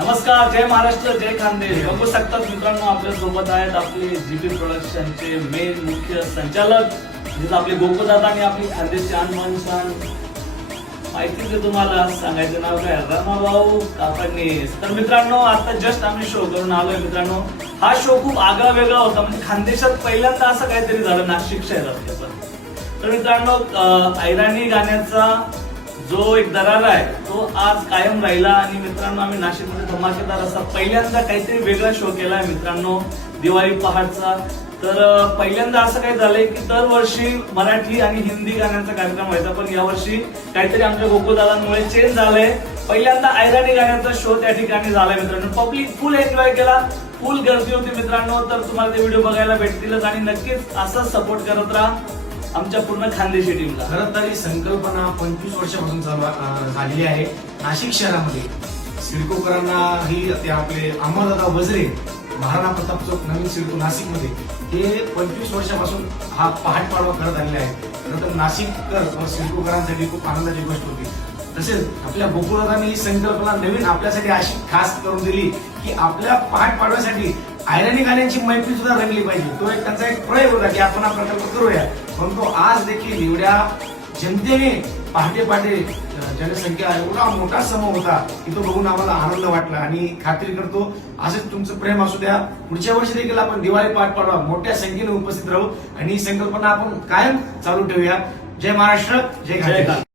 नमस्कार, जय महाराष्ट्र, जय खानदेश. बघू शकतात मित्रांनो, आपल्या सोबत आहेत आपले जीपी प्रोडक्शनचे मेन मुख्य संचालक म्हणजे आपले गोकुळदादा आणि आपली खानदेशची अनमोल सान. माहिती दे तुम्हाला, सांगायचं नाव काय, रमाभाऊ कापडणीस. तर मित्रांनो, आता जस्ट आम्ही शो करून आलोय. मित्रांनो, हा शो खूप आगळा वेगळा होता. म्हणजे खानदेशात पहिल्यांदा असं काहीतरी झालं नाशिक शहरात त्याचं. तर मित्रांनो, ऐराणी गाण्याचा जो एक दरार आहे तो आज कायम राहिला. आणि मित्रांनो, आम्ही नाशिकमध्ये धमाकेदार असा पहिल्यांदा काहीतरी वेगळा शो केलाय मित्रांनो, दिवाळी पहाटचा. तर पहिल्यांदा असं काही झालंय की दरवर्षी मराठी आणि हिंदी गाण्यांचा कार्यक्रम व्हायचा, पण यावर्षी काहीतरी आमच्या गोकुळदादांमुळे चेंज झालंय. पहिल्यांदा ऐराणी गाण्याचा शो त्या ठिकाणी झालाय मित्रांनो. पब्लिक फुल एन्जॉय केला, फुल गर्दी होती मित्रांनो. तर तुम्हाला ते व्हिडिओ बघायला भेटतीलच आणि नक्कीच असंच सपोर्ट करत राहा आमच्या पूर्ण खानदेशी टीमला. खरं तर ही संकल्पना 25 वर्षापासून झालेली आहे नाशिक शहरामध्ये. सिडकोकरांना ही ते आपले अमरदादा वजरे, महाराणा प्रताप चौक, नवीन सिडको नाशिकमध्ये हे 25 वर्षापासून हा पहाट पाडवा करत आलेला आहे. खरं तर नाशिककर सिडकोकरांसाठी खूप आनंदाची गोष्ट होती. तसेच आपल्या गोकुळदादांनी ही संकल्पना नवीन आपल्यासाठी अशी खास करून दिली की आपल्या पहाट पाडव्यासाठी ऐराणी गाण्यांची मैत्री सुद्धा रंगली पाहिजे. तो एक त्यांचा एक प्रयोग होता की आपण हा प्रकल्प करूया. परंतु आज देखील एवढ्या जनतेने पहाटे पहाटे जनसंख्या एवढा मोठा समूह होता की तो बघून आम्हाला आनंद वाटला. आणि खात्री करतो असंच तुमचं प्रेम असू द्या. पुढच्या वर्षी देखील आपण दिवाळी पहाट पाडवा मोठ्या संख्येने उपस्थित राहू आणि ही संकल्पना आपण कायम चालू ठेवूया. जय महाराष्ट्र, जय खानदेश.